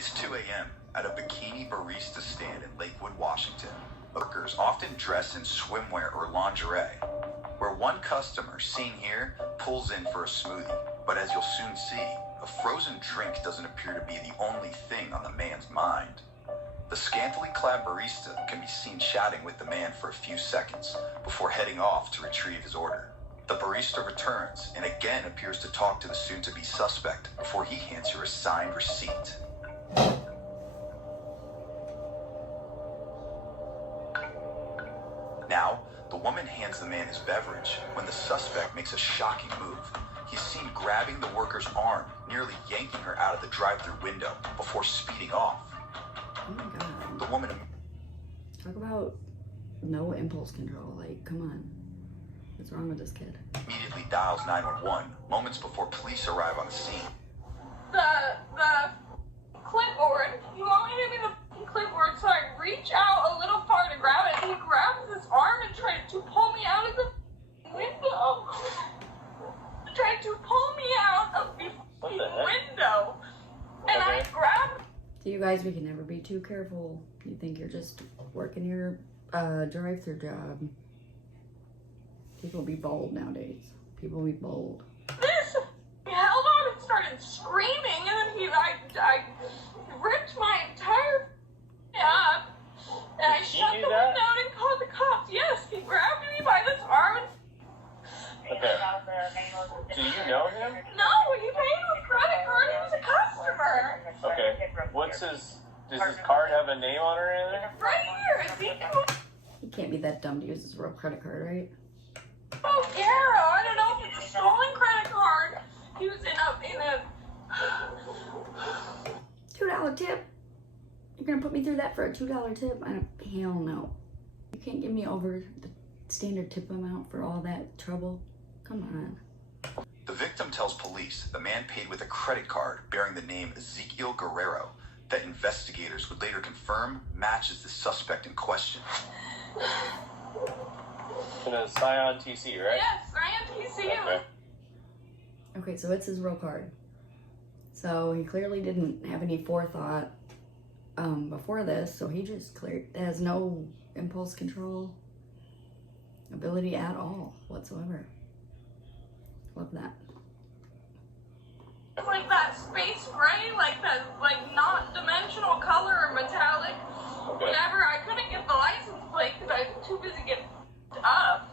It's 2 a.m. at a Bikini Barista stand in Lakewood, Washington. Workers often dress in swimwear or lingerie, where one customer, seen here, pulls in for a smoothie. But as you'll soon see, a frozen drink doesn't appear to be the only thing on the man's mind. The scantily clad barista can be seen chatting with the man for a few seconds before heading off to retrieve his order. The barista returns and again appears to talk to the soon-to-be suspect before he hands her a signed receipt. Now, the woman hands the man his beverage when the suspect makes a shocking move. He's seen grabbing the worker's arm, nearly yanking her out of the drive-thru window before speeding off. Oh my God. The woman... Talk about no impulse control. Like, come on. What's wrong with this kid? Immediately dials 911 moments before police arrive on the scene. The clipboard. You want me to give me the clipboard, so I reach out a little far to grab it. He grabs his arm and tried to pull me out of the window. Tried to pull me out of the window. And I grabbed. So you guys, we can never be too careful. You think you're just working your drive-thru job. People be bold nowadays. People be bold. He held on and started screaming, and then I ripped my entire up, and I shut the window and called the cops. Yes, he grabbed me by this arm. Okay. Do you know him? No, he paid with credit card. He was a customer. Okay. Does his card have a name on it or anything? Right here. Is he? He can't be that dumb to use his real credit card, right? Oh, yeah. I don't know if it's a stolen credit card. He was in a $2 tip. You're gonna put me through that for a $2 tip? Hell no. You can't give me over the standard tip amount for all that trouble. Come on. The victim tells police the man paid with a credit card bearing the name Ezekiel Guerrero that investigators would later confirm matches the suspect in question. In a Scion TC, right? Yes, Scion TC. Okay. Okay, so it's his real card. So he clearly didn't have any forethought before this, so he just has no impulse control ability at all whatsoever. Love that. It's like that space gray, like that, like not dimensional color or metallic. Okay. Whenever I couldn't get the license plate because I was too busy getting up.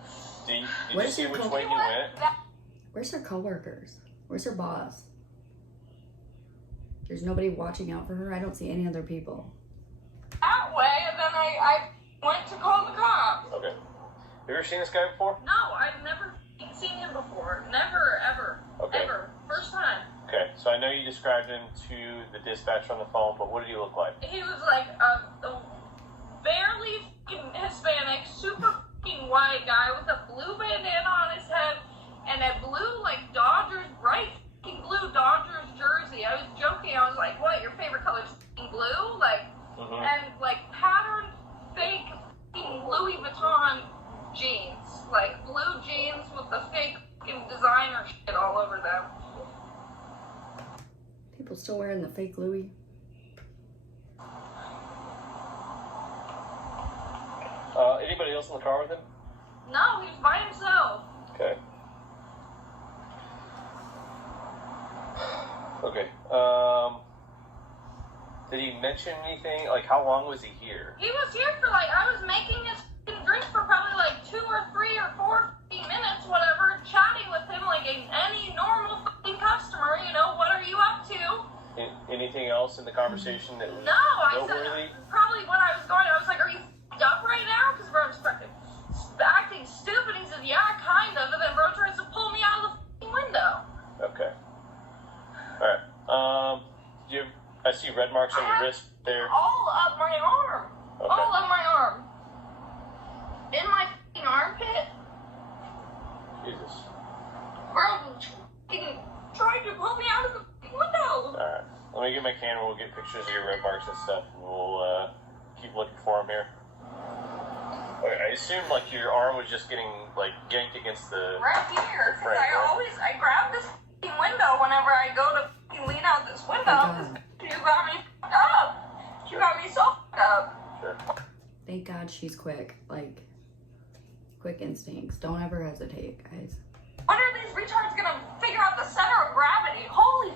Did you see which way he went? Where's her coworkers? Where's her boss? There's nobody watching out for her. I don't see any other people. That way, and then I went to call the cops. Okay. Have you ever seen this guy before? No, I've never seen him before. Never, ever. Okay. Ever. First time. Okay, so I know you described him to the dispatcher on the phone, but what did he look like? He was like a barely Hispanic, super white guy with a blue bandana on his head and a blue, like, Dodgers, bright blue Dodgers jersey. I was joking. I was like, what, your favorite color is blue? Like, and, like, patterned fake Louis Vuitton jeans. Like, blue jeans with the fake designer shit all over them. People still wearing the fake Louis. Anybody else in the car with him? No, he was by himself. Okay. Okay. Did he mention anything? Like, how long was he here? He was here for, like, I was making his drink for probably, like, 2 or 3 or 4 minutes, whatever, chatting with him like any normal customer, you know, what are you up to? Anything else in the conversation that was I noteworthy? said, probably when I was going, I was like, are you up right now? Because bro was fucking acting stupid. He said, yeah, kind of. And then bro tries to pull me out of the window. Okay. Alright. I see red marks on your wrist there. All up my arm. Okay. All up my arm. In my armpit. Jesus. Bro tried to pull me out of the window. Alright. Let me get my camera, we'll get pictures of your red marks and stuff, and we'll keep looking for them here. Okay, I assume like your arm was just getting like yanked against the right here. Because frame, I grab this window whenever I go to lean out this window. You got me up. Thank God she's quick. Like, quick instincts. Don't ever hesitate, guys. When are these retards gonna figure out the center of gravity? Holy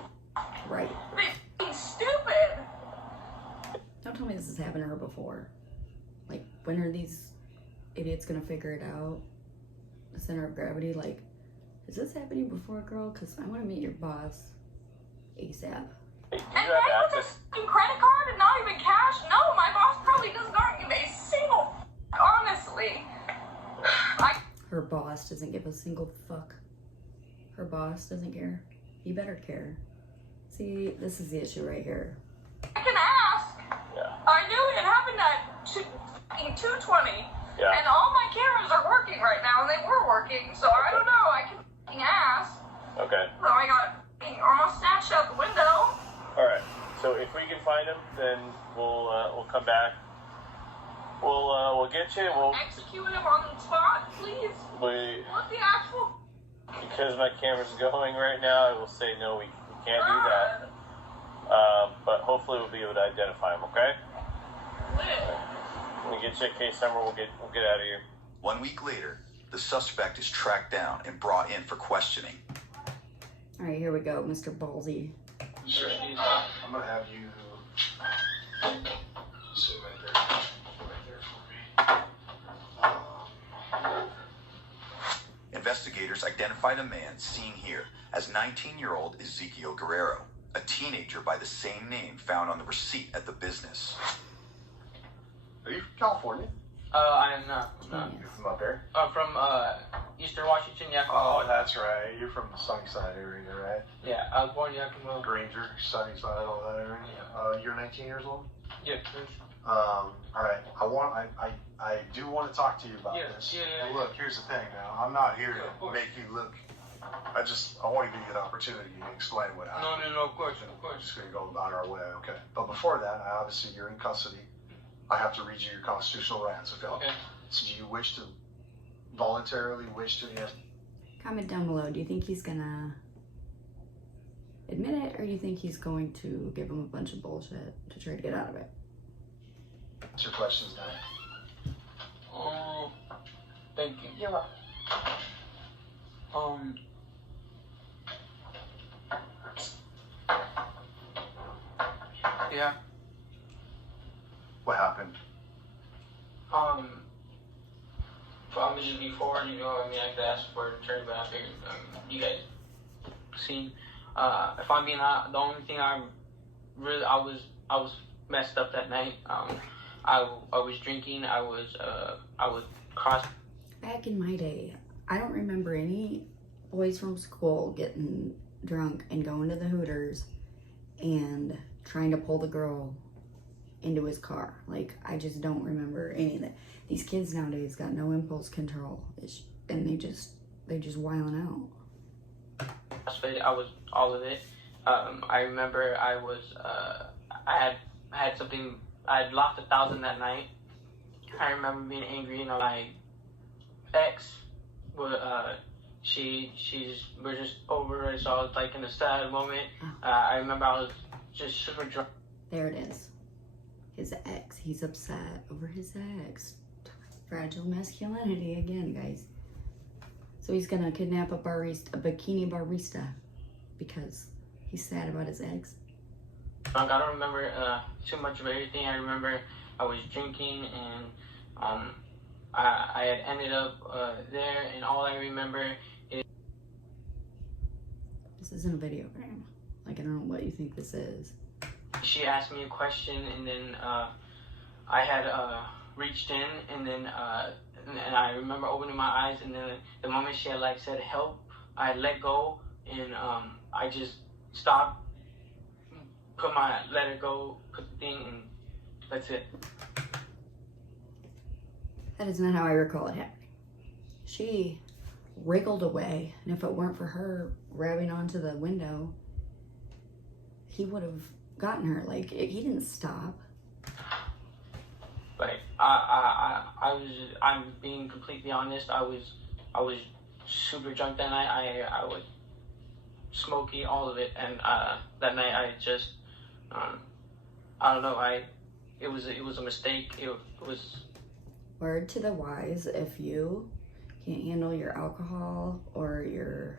Right. f***ing stupid! Don't tell me this has happened to her before. Like, when are these idiots gonna figure it out? The center of gravity? Like, has this happened to you before, girl? Because I want to meet your boss ASAP. Hey, do you And have pay with access? a f***ing credit card and not even cash? No, my boss probably does not give a single f***, honestly. Her boss doesn't give a single fuck. Her boss doesn't care. You better care. See, this is the issue right here. I can ask. Yeah. I knew it happened at 2:20. Yeah. And all my cameras are working right now, and they were working, so I don't know. I can f***ing ask. Okay. So I got f***ing almost snatched out the window. All right. So if we can find him, then we'll come back. We'll get you. We'll Execute him on the spot, please. What the actual because my camera's going right now. I will say no. We can't do that. But hopefully we'll be able to identify him. Okay. Lit. When we get you a case number, we'll get out of here. 1 week later, the suspect is tracked down and brought in for questioning. All right, here we go, Mr. Ballsy. Sure. I'm gonna have you sit right there for me. Investigators identified a man seen here as 19-year-old Ezekiel Guerrero, a teenager by the same name found on the receipt at the business. Are you from California? I am not. No. You're from up there? From Eastern Washington, Yakima. Oh, that's right. You're from the Sunnyside area, right? Yeah, I was born in Yakima. Granger, Sunnyside, all that area. Yeah. You're 19 years old. Yeah. All right. I do want to talk to you about this. Yeah. And look, here's the thing. Now, I'm not here Yeah, of to course. make you look. I want to give you an opportunity to explain what happened. No, of course. We're just going to go about our way, okay? But before that, obviously, you're in custody. I have to read you your constitutional rights, okay? Okay. So do you voluntarily wish to, yes? Comment down below. Do you think he's gonna admit it, or do you think he's going to give him a bunch of bullshit to try to get out of it? What's your questions now? Thank you. Yeah. Yeah. What happened? Just before, I could ask for a return, but I figured, you guys seen. If I'm being honest, the only thing I was messed up that night. I was drinking. I was cross. Back in my day, I don't remember any boys from school getting drunk and going to the Hooters and trying to pull the girl into his car. Like, I just don't remember any of that. These kids nowadays got no impulse control, and they just wilding out. I was all of it. I remember I had something. I had lost 1,000 that night. I remember being angry, my ex, we're just over it, so I was like in a sad moment. I remember I was just super drunk. There it is. His ex. He's upset over his ex. Fragile masculinity again, guys. So he's gonna kidnap a bikini barista because he's sad about his ex. I don't remember too much of everything. I remember I was drinking and I had ended up there, and all I remember is This isn't a video game. Like, I don't know what you think this is. she asked me a question, and then I had reached in, and then and I remember opening my eyes, and then the moment she had said help, I let go, and I just stopped, let her go, put the thing, and that's it. That is not how I recall it happening. She wriggled away, and if it weren't for her grabbing onto the window, he would have gotten her. Like, he didn't stop. Like, I'm being completely honest. I was super drunk that night. I was smoky, all of it, and that night I just, I don't know. It was a mistake. It was Word to the wise, if you can't handle your alcohol or your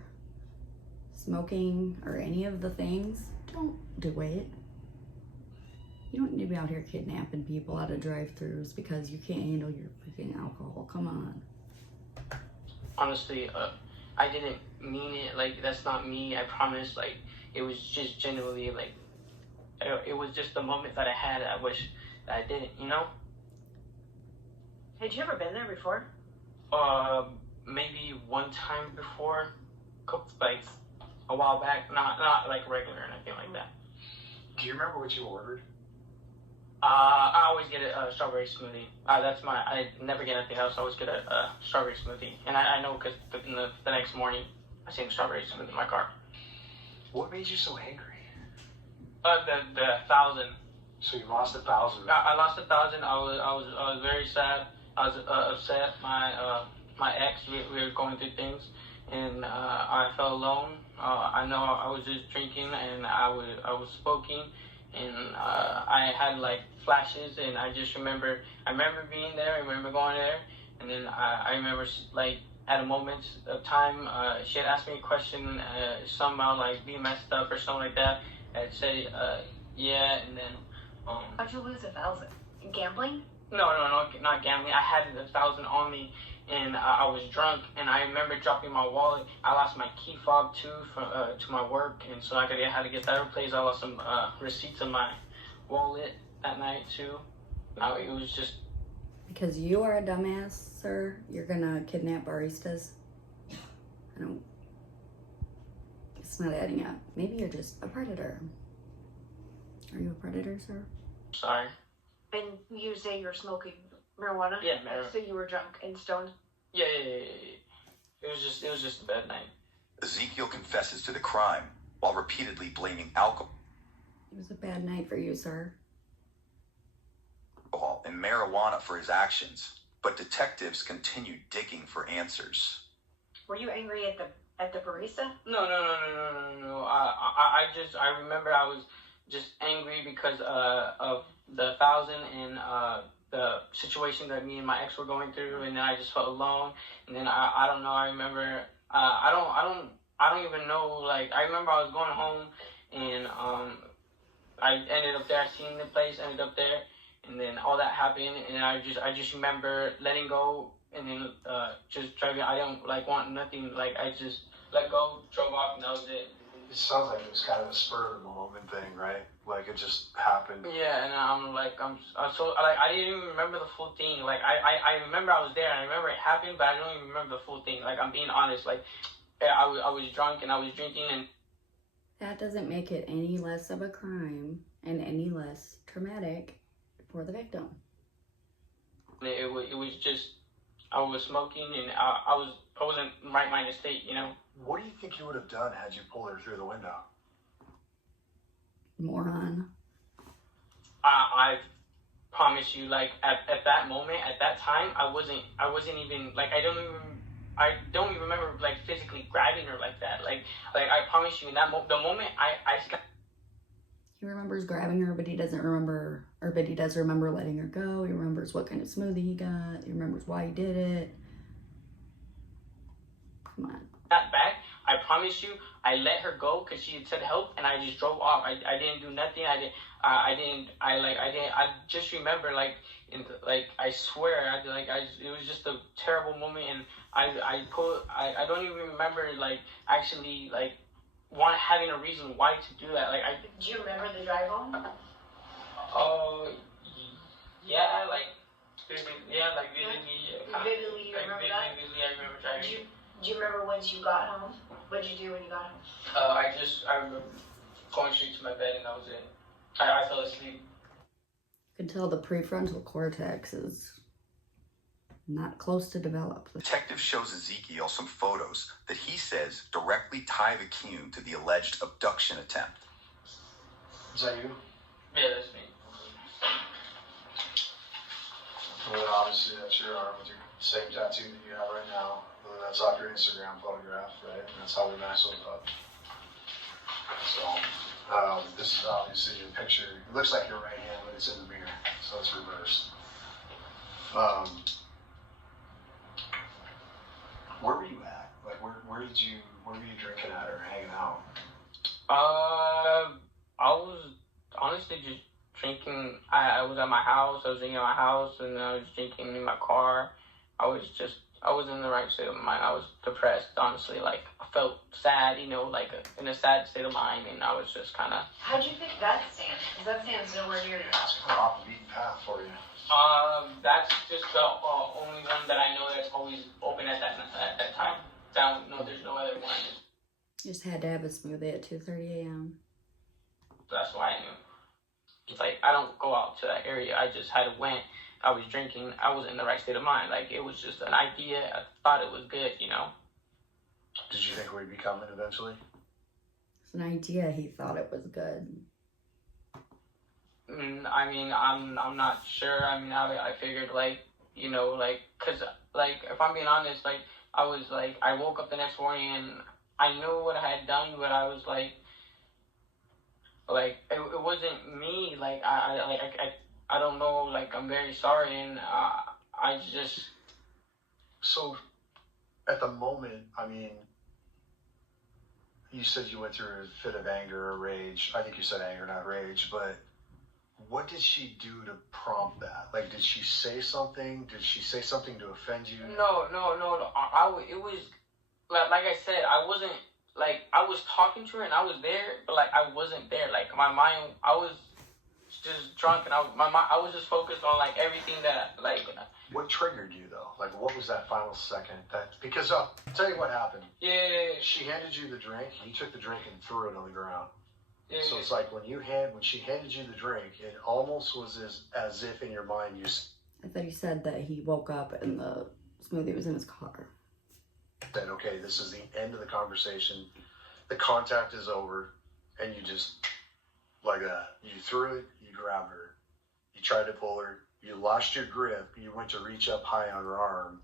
smoking or any of the things, don't do it. You don't need to be out here kidnapping people out of drive-thrus because you can't handle your freaking alcohol. Come on. Honestly, I didn't mean it. Like, that's not me. I promise. Like, it was just genuinely, like, it was just the moment that I had. I wish that I didn't, you know? Had you ever been there before? Maybe one time before, like a while back. Not like regular or anything like that. Do you remember what you ordered? I always get a strawberry smoothie. I never get anything else. I always get a strawberry smoothie. And I know because the next morning, I seen strawberry smoothie in my car. What made you so angry? The 1,000. So you lost 1,000. I lost 1,000. I was very sad. I was upset. My ex, we were going through things, and I felt alone. I know I was just drinking, and I was smoking, and I had like flashes, and I remember being there. I remember going there, and then I remember like at a moment of time, she had asked me a question, somehow like being messed up or something like that. I'd say yeah, and then How'd you lose 1,000? Gambling? No, not gambling. I had 1,000 on me, and I was drunk, and I remember dropping my wallet. I lost my key fob too to my work, and so I had to get that replaced. I lost some receipts in my wallet that night too. It was just Because you are a dumbass, sir, you're gonna kidnap baristas. It's not adding up. Maybe you're just a predator. Are you a predator, sir? sorry. And you say you're smoking marijuana? Yeah, marijuana. So you were drunk and stoned? Yeah. It was just a bad night. Ezekiel confesses to the crime while repeatedly blaming alcohol It was a bad night for you, sir. and marijuana for his actions, but detectives continue digging for answers. Were you angry at the barista? No. I remember I was just angry because of the 1,000 and the situation that me and my ex were going through, and then I just felt alone. And then I don't know. I remember I don't even know. Like, I remember I was going home, and I ended up there. I seen the place, ended up there, and then all that happened, and I just remember letting go, and then just driving. I don't like want nothing. Like, I just let go, drove off, and that was it. It sounds like it was kind of a spur of the moment thing, right? Like it just happened. Yeah, and I'm so like I didn't even remember the full thing. Like I remember I was there and I remember it happened, but I don't even remember the full thing. Like, I'm being honest. Like, I was drunk and I was drinking, and That doesn't make it any less of a crime and any less traumatic for the victim. it was just I was smoking and I wasn't in right minded state, you know. What do you think you would have done had you pulled her through the window? Moron. I promise you, like at that moment, at that time, I wasn't even like I don't even remember like physically grabbing her like that. Like I promise you, in that the moment I He remembers grabbing her, but he doesn't remember, but he does remember letting her go. He remembers what kind of smoothie he got. He remembers why he did it. Come on. got back. I promise you, I let her go because she had said help, and I just drove off. I didn't do nothing. I just remember I swear it was just a terrible moment, and I don't even remember actually having a reason why to do that. Do you remember the drive home? Oh yeah, vividly, yeah. Vividly, you remember that? Vividly, I remember driving. Do you remember once you got home? What did you do when you got home? I remember going straight to my bed, and that was it. I fell asleep. You can tell the prefrontal cortex is not close to develop. Detective shows Ezekiel some photos that he says directly tie the Bikini to the alleged abduction attempt. Is that you? Yeah, that's me. Well, obviously that's your arm with your same tattoo that you have right now. And that's off your Instagram photograph, right? And that's how we match those up. So, this is obviously a picture. It looks like your right hand, but it's in the mirror, so it's reversed. were you drinking at or hanging out? I was honestly just drinking. I was at my house. I was drinking at my house, and I was drinking in my car. I was in the right state of mind. I was depressed, honestly. Like, I felt sad, you know, like in a sad state of mind, and I was just kind of. How'd you pick that stand? Because that stand's nowhere near you. It's kind of off the beaten path for you. That's just the only one that I know that's always open at that time. There's no other one. Just had to have a smoothie at 2:30 a.m. That's why I knew. It's like, I don't go out to that area. I just had went. I was drinking. I was in the right state of mind. Like, it was just an idea. I thought it was good, you know. Did you think we'd be coming eventually? It's an idea. He thought it was good. I mean, I'm not sure. I mean, I figured, like, you know, like, because, like, if I'm being honest, like, I was, like, I woke up the next morning and I knew what I had done, but I was, like, it wasn't me. Like, I don't know, like, I'm very sorry, and I just... So, at the moment, I mean, you said you went through a fit of anger or rage. I think you said anger, not rage, but what did she do to prompt that? Like, did she say something? Did she say something to offend you? No. It was, like I said, I wasn't, like, I was talking to her and I was there, but, like, I wasn't there. Like, my mind, I was just drunk, and I was just focused on, like, everything that, like... What triggered you, though? Like, what was that final second? Because I'll tell you what happened. Yeah. She handed you the drink, you took the drink and threw it on the ground. Yeah. So it's like when she handed you the drink, it almost was as if in your mind you... I thought he said that he woke up and the smoothie was in his car. Said, okay, this is the end of the conversation. The contact is over, and you just, like that. You threw it, you grabbed her. You tried to pull her. You lost your grip. You went to reach up high on her arm,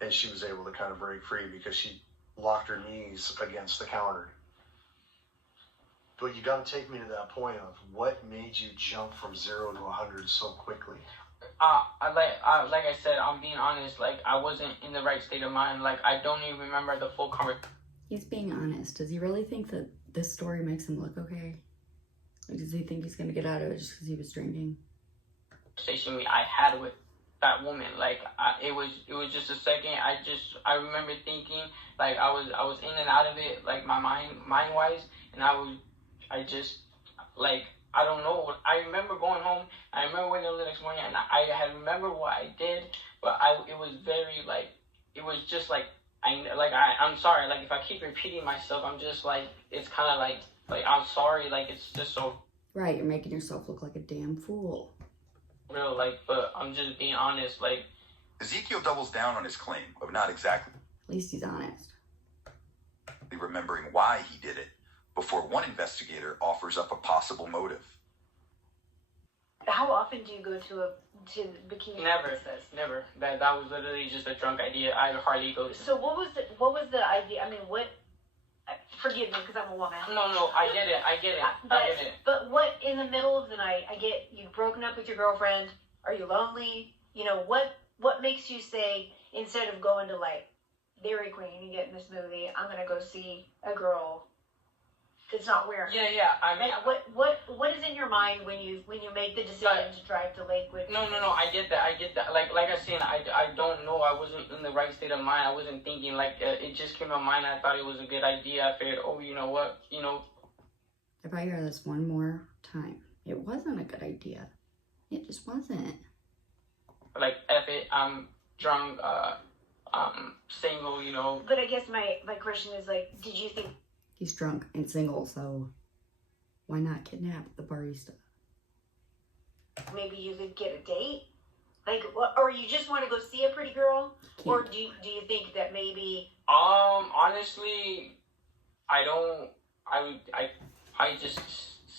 and she was able to kind of break free because she locked her knees against the counter. But you got to take me to that point of what made you jump from 0 to 100 so quickly. Like I said, I'm being honest. Like, I wasn't in the right state of mind. Like, I don't even remember the full conversation. He's being honest. Does he really think that this story makes him look okay? Or does he think he's gonna get out of it just because he was drinking? I had with that woman, like, it was just a second. I remember thinking, like, I was in and out of it, like, my mind wise, and I just like, I don't know. I remember going home. I remember waking up the next morning, and I had remember what I did, but it was very, like, it was just like, I'm sorry. Like, if I keep repeating myself, I'm just like, it's kind of like I'm sorry. Like, it's just so. Right, you're making yourself look like a damn fool. Real, like, but I'm just being honest. Like, Ezekiel doubles down on his claim of not exactly At least he's honest. remembering why he did it before one investigator offers up a possible motive. How often do you go to Bikini? Never. That was literally just a drunk idea. I hardly go to. So what was the idea? I mean, what? Forgive me, because I'm a woman. No, I get it. But what, in the middle of the night, I get you've broken up with your girlfriend. Are you lonely? You know, what makes you say, instead of going to, like, Dairy Queen and getting a smoothie, I'm gonna go see a girl that's not wearing. Yeah. I mean, like, what is in your mind when you make the decision to drive to Lakewood? No. I get that. Like I said, I don't know. I wasn't in the right state of mind. I wasn't thinking, like, it just came to mind. I thought it was a good idea. I figured, oh, you know what, If I hear this one more time, it wasn't a good idea. It just wasn't. Like, F it, I'm drunk, single, But I guess my question is, like, did you think He's drunk and single, so why not kidnap the barista? maybe you could get a date? Like, or you just want to go see a pretty girl? Or do you think that maybe... honestly, I don't... I just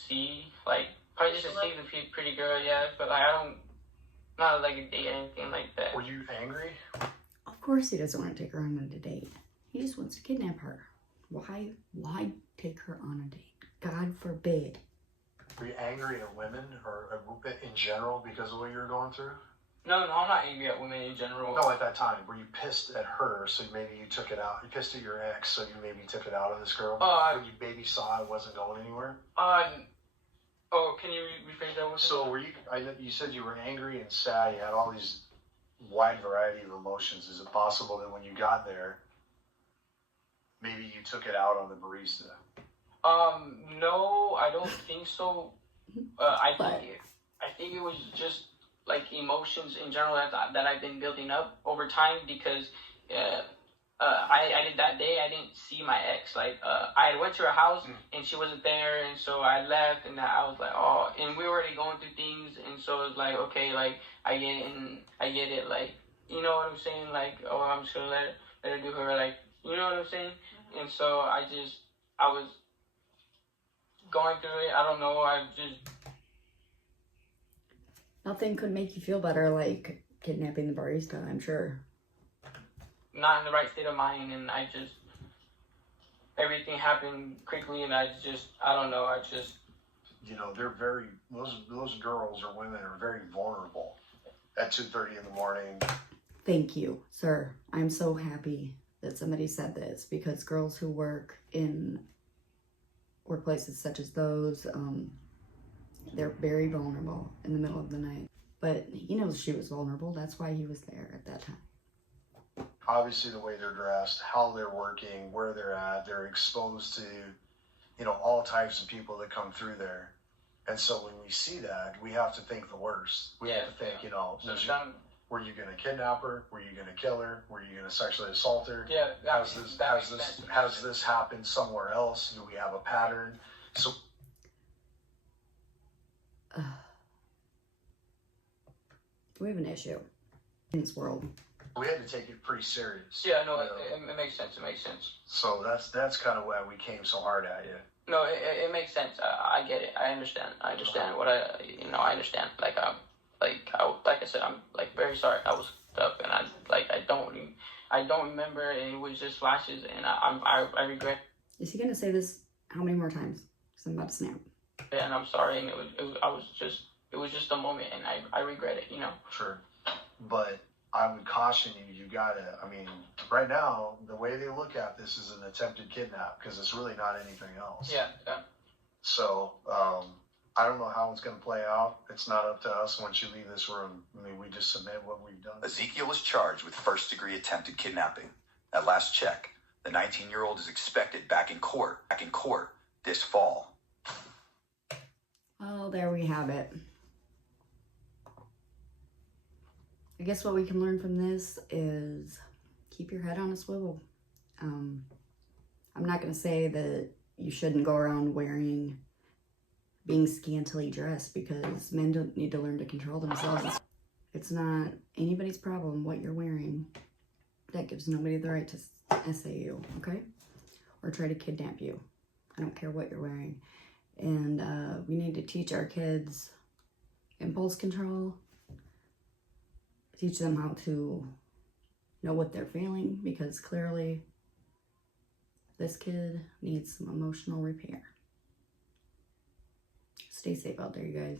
see, like... Probably just to see the pretty girl, yeah. But, like, I don't... Not like a date or anything like that. Were you angry? Of course he doesn't want to take her on a date. He just wants to kidnap her. Why take her on a date? God forbid. Were you angry at women or in general because of what you were going through? No, I'm not angry at women in general. No, at that time, were you pissed at her, so maybe you took it out? You pissed at your ex, so you maybe took it out on this girl? When you maybe saw it wasn't going anywhere? Oh, can you rephrase that one? So were you, I know you said you were angry and sad, you had all these wide variety of emotions. Is it possible that when you got there, maybe you took it out on the barista? No, I don't think so. I think it was just like emotions in general that I've been building up over time because I did that day. I didn't see my ex. Like I went to her house and she wasn't there, and so I left, and I was like, oh, and we were already going through things, and so it's like, okay, like I get it, like, you know what I'm saying, like, oh, I'm just gonna let her do her, like, you know what I'm saying, and so I was going through it. I don't know. Nothing could make you feel better like kidnapping the barista, I'm sure. Not in the right state of mind, and everything happened quickly, and I don't know, You know, they're very, those girls or women are very vulnerable at 2:30 in the morning. Thank you, sir. I'm so happy that somebody said this, because girls who work in workplaces such as those, they're very vulnerable in the middle of the night. But he knows she was vulnerable. That's why he was there at that time. Obviously, the way they're dressed, how they're working, where they're at, they're exposed to, you know, all types of people that come through there. And so when we see that, we have to think the worst. We have to think, you know, were you going to kidnap her? Were you going to kill her? Were you going to sexually assault her? Yeah. Has this happened somewhere else? Do we have a pattern? So. We have an issue in this world. We had to take it pretty serious. Yeah, no, it makes sense. It makes sense. So that's kind of why we came so hard at you. No, it makes sense. I get it. I understand. I understand I understand. Like I said, I'm like very sorry. I was up, and I don't remember. And it was just flashes, and I regret. Is he gonna say this how many more times? Because I'm about to snap. Yeah, and I'm sorry. And it was just a moment, and I regret it. You know. Sure, but I would caution you. You gotta. I mean, right now, the way they look at this is an attempted kidnap because it's really not anything else. Yeah. So, I don't know how it's going to play out. It's not up to us once you leave this room. I mean, we just submit what we've done. Ezekiel is charged with first-degree attempted kidnapping. At last check, the 19-year-old is expected back in court this fall. Oh, there we have it. I guess what we can learn from this is keep your head on a swivel. I'm not going to say that you shouldn't go around being scantily dressed, because men don't need to learn to control themselves. It's not anybody's problem what you're wearing. That gives nobody the right to essay you, okay? Or try to kidnap you. I don't care what you're wearing. And we need to teach our kids impulse control. Teach them how to know what they're feeling, because clearly this kid needs some emotional repair. Stay safe out there, you guys.